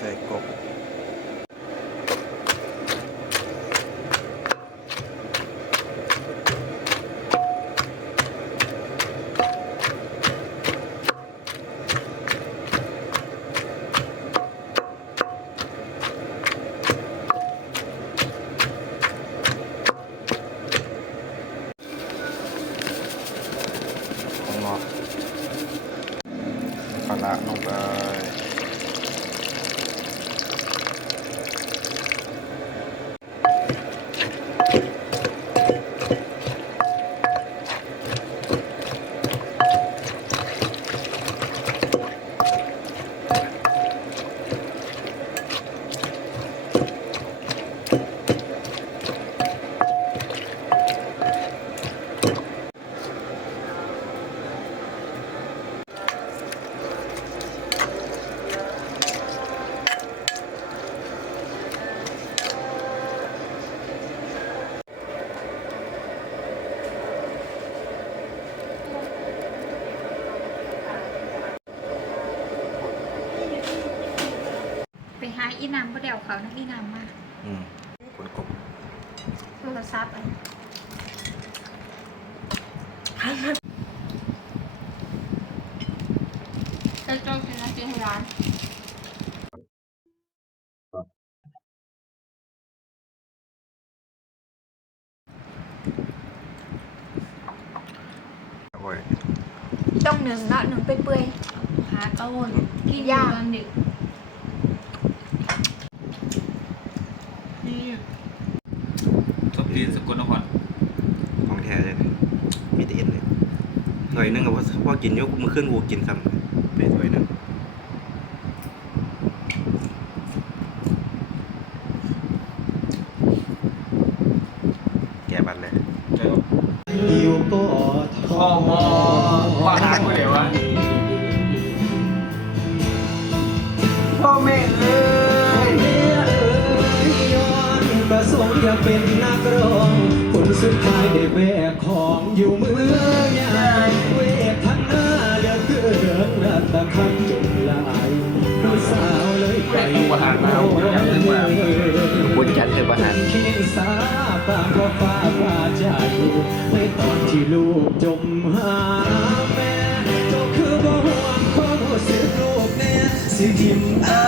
xe cộ ngọt phản lạ không? Ơi ปหาอีนำก็เดี๋ยวเขานะอีนำมาอืมคนกบโทรศัพท์อันไปจองกินนะที่ร้านโอ้ยต้องหนึ่งเนาะหนึ่งเปื่อยหาต้นๆกินย่าย่างตอนดึก นี่ชอบกินสกลนครของแท้เลยนะมีแต่เอ็นเลยหน่อยนึงกับว่าว่ากินอยกมือขึ้นกูกินซ้ำไปถ้วยหนึงแกะบัตรเลย เจออยู่ก็ทพ่อมอว่าทางกูเดี๋ยววะพ่อแม่เอ้ย อยากเป็นนักร้องผลสุดท้ายได้แบกของอยู่เมืองยายเวทนาเดือดเกินนาตะคันจนลายผู้สาวเลยไปบุญจันทร์คือประหารคิดสาตามก็ฟ้าฟ้าใจในตอนที่ลูกจมหาแม่เจ้าคือบ่ห่วงความรู้สึกลูกแน่สิทิมอา